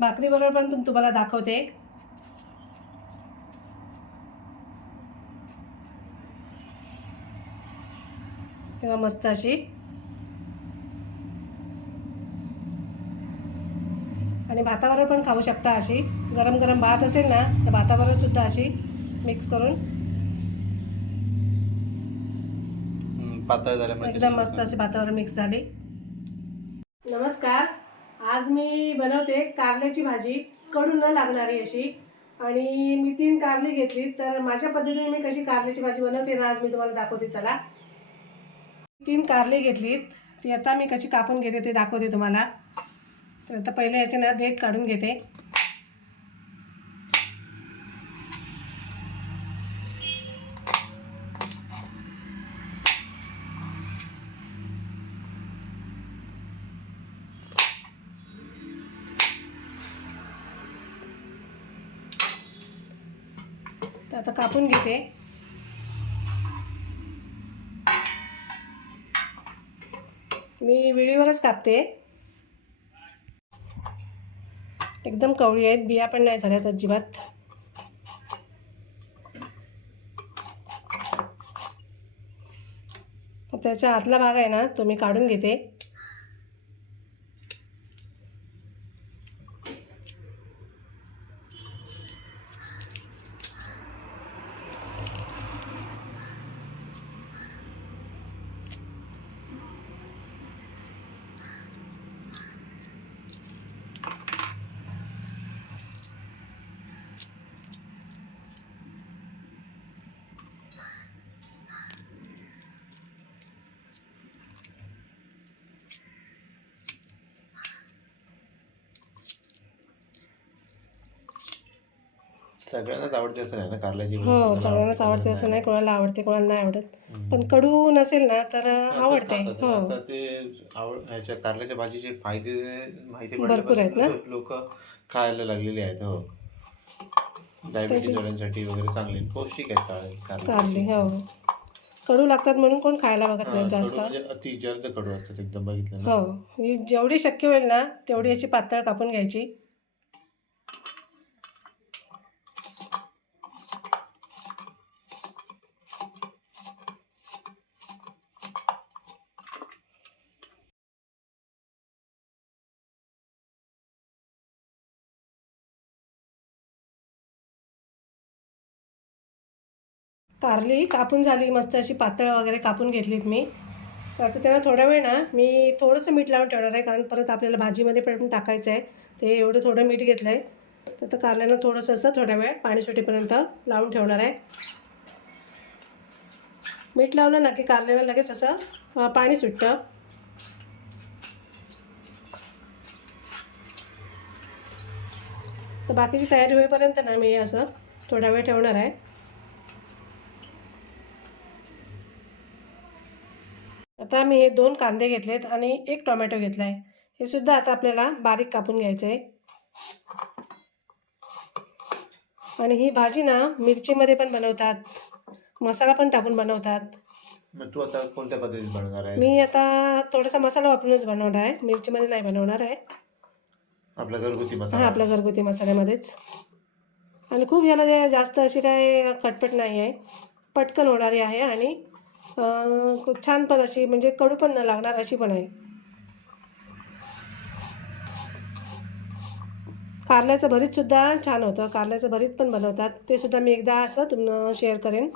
भाकरी बरोबर पण तुम्हाला दाखवते. तेव्हा मस्त अशी. आणि भाताबरोबर पण खाऊ शकता अशी. गरम गरम भात असेल ना तर भाताबरोबर सुद्धा अशी मिक्स करून पातळ झाल्यामुळे एकदम मस्त अशी भाताबरोबर मिक्स झाली. नमस्कार. आज मी बनवते कारल्याची भाजी, कडू न लागणारी अशी. आणि मी 3 कारली घेतली. तर माझ्या पद्धतीने मी कशी कारल्याची भाजी बनवते ना आज मी तुम्हाला दाखवते. चला. 3 कारली घेतलीत. ती आता मी कशी कापून घेते ते दाखवते तुम्हाला. तर आता पहिले याचे ना देठ काढून घेते. तर आता कापून घेते. मी विळीवरच कापते. एकदम कवळी आहेत, बिया पण नाही झाल्यात अजिबात. त्याच्या आतला भाग आहे ना तो मी काढून घेते. सगळ्यांनाच आवडते असं नाही ना कारल्याची हो, सगळ्यांनाच आवडते असं नाही. कोणाला आवडते कोणाला नाही आवडत. पण कडू नसेल ना तर आवडते. हो, आता ते ह्याच्या कारल्याच्या भाजीचे फायदे माहिती भरपूर आहेत ना. लोक खायला लागलेले आहेत. हो, डायबिटीज वाल्यांसाठी वगैरे चांगली पौष्टिक आहेत कारली. हो, कडू लागतात म्हणून कोण खायला बघत नाही जास्त. म्हणजे अति जर्द कडू असतात एकदम बघितलं ना. हो, ही जेवढी शक्य होईल ना तेवढी याची पातळ कापून घ्यायची. कारली कापून झाली, मस्त अशी पातळ वगैरे कापून घेतलीत मी. तर आता त्याला थोडा वेळ ना मी थोडंसं मीठ लावून ठेवणार आहे, कारण परत आपल्याला भाजीमध्ये पण टाकायचं आहे. ते एवढं थोडं मीठ घेतलं आहे. तर आता कारल्यानं थोडंसं असं थोड्या वेळ पाणी सुटेपर्यंत लावून ठेवणार आहे. मीठ लावलं ना की कारल्याला लगेच असं पाणी सुटतं. तर बाकीची तयारी होईपर्यंत ना मी असं थोडा वेळ ठेवणार आहे. आता मी हे 2 कांदे घेतलेत आणि 1 टोमॅटो घेतला आहे. हे सुद्धा आता आपल्याला बारीक कापून घ्यायचं आहे. आणि ही भाजी ना मिरचीमध्ये पण बनवतात, मसाला पण टाकून बनवतात. मग तू आता कोणत्या पद्धतीत बनवणार आहे? मी आता थोडासा मसाला वापरूनच बनवणार आहे, मिरचीमध्ये नाही बनवणार आहे. आपला घरगुती हां, मसाला. आपल्या घरगुती मसाल्यामध्येच. आणि खूप याला जास्त अशी काय खटपट नाही आहे, पटकन होणारी आहे. आणि छान पण अशी, म्हणजे कडू पण न लागणार अशी पण आहे. कारल्याचं भरीतसुद्धा छान होतं. कारल्याचं भरीत पण बनवतात, ते सुद्धा मी एकदा असं तुम्हाला शेअर करेन.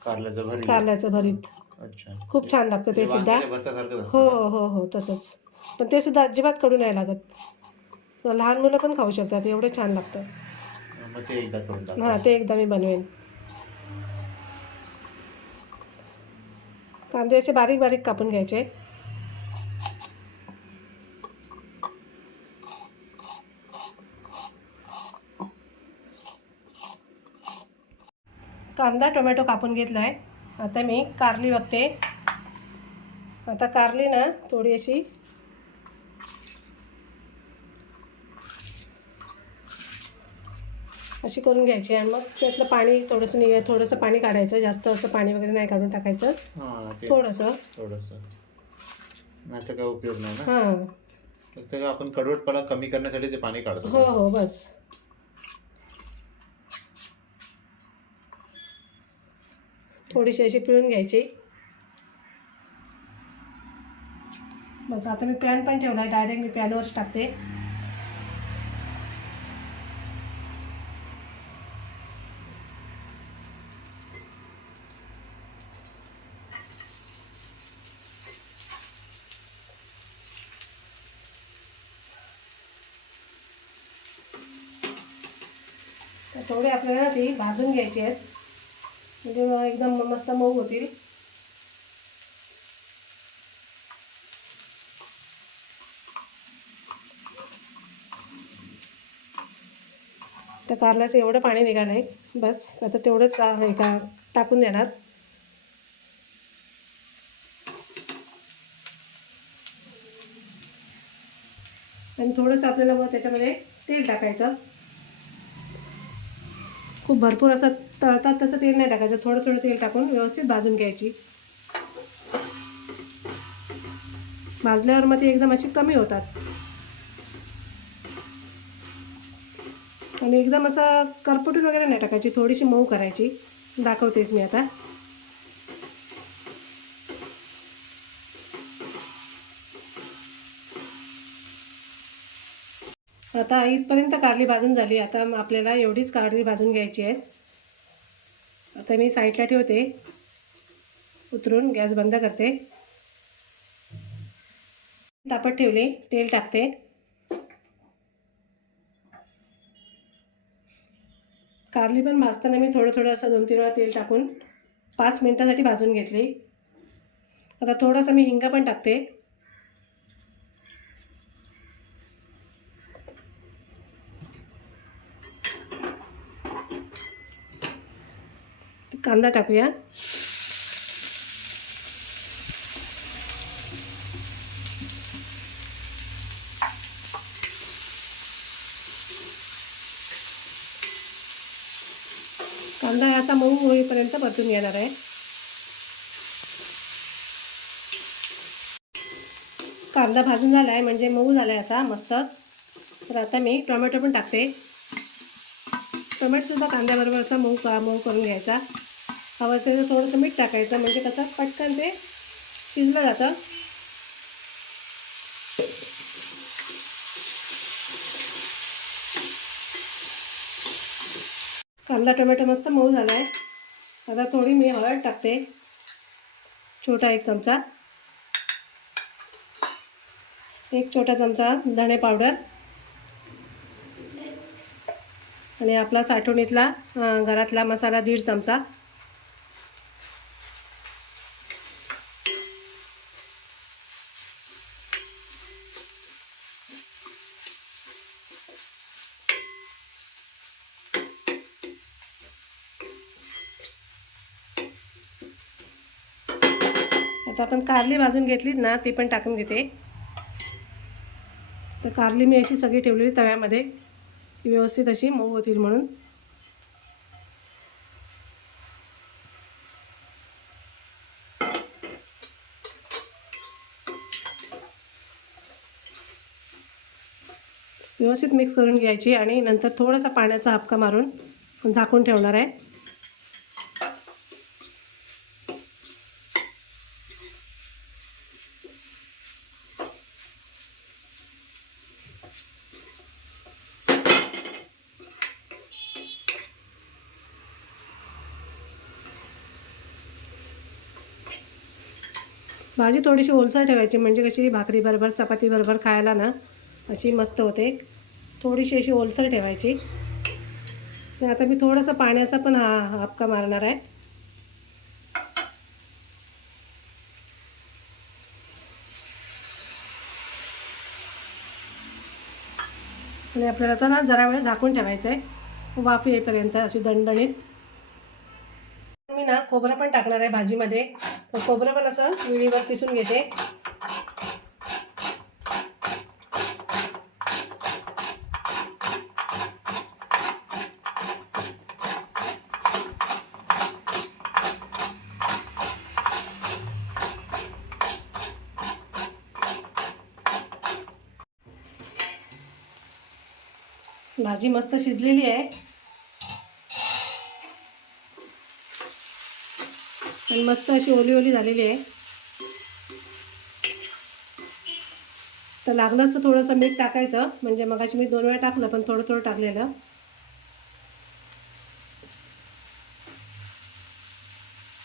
कारल्याचं भरीत अच्छा, खूप छान लागतं ते सुद्धा. भरतासारखं हो हो हो, तसंच. पण ते सुद्धा अजिबात कडू नाही लागत. लहान मुलं पण खाऊ शकतात, एवढं छान लागतं. मग ते एकदा करून टाक. हां, ते एकदा मी बनवेन. कांदे असे बारीक बारीक कापून घ्यायचे. कांदा टोमॅटो कापून घेतला आहे. आता मी कारली बघते. आता कारली ना थोडी अशी अशी करून घ्यायची. आणि मग त्यातलं पाणी थोडंसं पाणी काढायचं. जास्त असं पाणी वगैरे नाही काढून टाकायचं, थोडंसं. नाही तर काय उपयोग नाही ना. हां, फक्त आपण कडवटपणा कमी करण्यासाठी ते पाणी काढतो. हो हो बस. थोडीशी अशी पिळून घ्यायची. बस आता मी पॅन पण ठेवला आहे, डायरेक्ट मी पॅनवरच टाकते. तर थोडे आपल्याला ती भाजून घ्यायची आहेत, म्हणजे एकदम मस्त मऊ होतील. तर कारल्याचं एवढं पाणी निघालं आहे, बस आता तेवढंच हे का टाकून देणार. आणि थोडंसं आपल्याला मग त्याच्यामध्ये तेल टाकायचं. खूप भरपूर असं तळतात तसं तेल नाही टाकायचं, थोडं थोडं तेल टाकून व्यवस्थित भाजून घ्यायची. भाजल्यावर मग ती एकदम अशी कमी होतात. आणि एकदम असं करपुटून वगैरे नाही टाकायची, थोडीशी मऊ करायची. दाखवतेच मी आता. आता इथपर्यंत कारली भाजून झाली. आता आपल्याला एवढीच कारली भाजून घ्यायची आहे. आता मी साईडला ठेवते, उतरून गॅस बंद करते. तापत ठेवले, तेल टाकते. कारली पण भाजताना मी थोडं थोडं असं 2-3 वेळा तेल टाकून 5 मिनिटासाठी भाजून घेतली. आता थोडंसं मी हिंग पण टाकते. कांदा टाकूया. कांदा असा मऊ होईपर्यंत परतून घेणार आहे. कांदा भाजून झाला आहे, म्हणजे मऊ झाला आहे असा मस्त. तर आता मी टोमॅटो पण टाकते. टोमॅटोसुद्धा कांद्याबरोबर असं मऊ करून घ्यायचा. हवं असेल तर थोडंसं मीठ टाकायचं, म्हणजे कसं पटकन ते शिजलं जातं. कांदा टोमॅटो मस्त मऊ झाला आहे. आता थोडी मी हळद टाकते, छोटा 1 चमचा. 1 छोटा चमचा धणे पावडर. आणि आपला साठवणीतला घरातला मसाला 1.5 चमचा. आता आपण कारली भाजून घेतलीत ना, ती पण टाकून घेते. तर कारली मी अशी सगळी ठेवलेली तव्यामध्ये, व्यवस्थित अशी मऊ होतील म्हणून. व्यवस्थित मिक्स करून घ्यायची आणि नंतर थोडासा पाण्याचा हापका मारून झाकून ठेवणार आहे. भाजी थोडीशी ओलसर ठेवायची, म्हणजे कशी भाकरी बरोबर चपाती बरोबर खायला ना अशी मस्त होते. थोडीशी अशी ओलसर ठेवायची. आणि आता मी थोडंसं पाण्याचा पण हापका मारणार आहे. आणि आपल्याला आता ना जरा वेळ झाकून ठेवायचं आहे, वाफ येईपर्यंत अशी दणदणीत. मी ना खोबरं पण टाकणार आहे भाजीमध्ये. तर खोबरं पण असं विळीवर किसून घेते. भाजी मस्त शिजलेली आहे आणि मस्त अशी ओली ओली झालेली आहे. तर लागलंच तर थोडंसं मीठ टाकायचं, म्हणजे मगाशी मी 2 वेळा टाकलं पण थोडं थोडं टाकलेलं.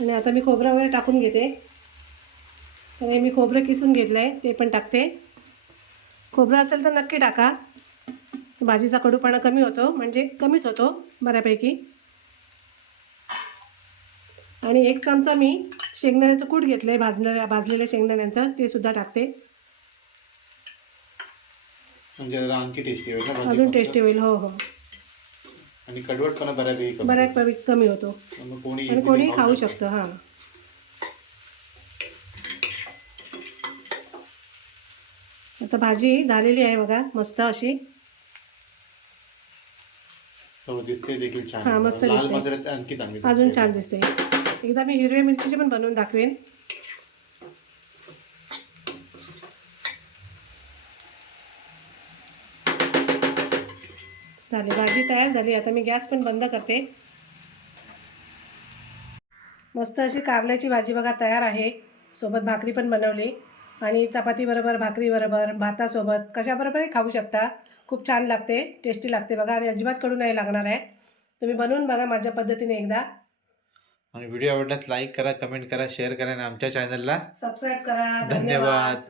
आणि आता मी खोबरं वगैरे टाकून घेते. तर हे मी खोबरं किसून घेतलं आहे ते पण टाकते. खोबरं असेल तर नक्की टाका, भाजीचा कडूपणा कमी होतो, म्हणजे कमीच होतो बऱ्यापैकी. आणि 1 चमचा मी शेंगदाण्याचं कूट घेतलं आहे, भाजलेल्या शेंगदाण्यांचं, ते सुद्धा टाकते. म्हणजे जरा आणखी टेस्टी होईल ना भाजी अजून मस्त. टेस्टी होईल. हो हो. आणि कडवटपणा बऱ्यापैकी बऱ्यापैकी कमी होतो मग कोणी आणि easily कोणी खाऊ शकतं. शकतं. हां. आता भाजी झालेली आहे बघा, मस्त अशी. हो दिसते देखील छान. हां, मस्त लाल दिसते. मसाल्यात आणखी चांगली अजून दिसते. छान दिसते. एकदा मी हिरव्या मिरचीची पण बनवून दाखवेन. झाली भाजी तयार झाली. आता मी गॅस पण बंद करते. मस्त अशी कारल्याची भाजी बघा तयार आहे. सोबत भाकरी पण बनवली आणि चपातीबरोबर, भाकरीबरोबर, भातासोबत कशाबरोबरही खाऊ शकता. खूप छान लागते, टेस्टी लागते बघा आणि अजिबात कडू नाही लागणार आहे. तुम्ही बनवून बघा माझ्या पद्धतीने एकदा. आणि व्हिडिओ आवडल्यास लाईक करा, कमेंट करा, शेअर करा आणि आमच्या चॅनलला सबस्क्राईब करा. धन्यवाद. धन्यवाद.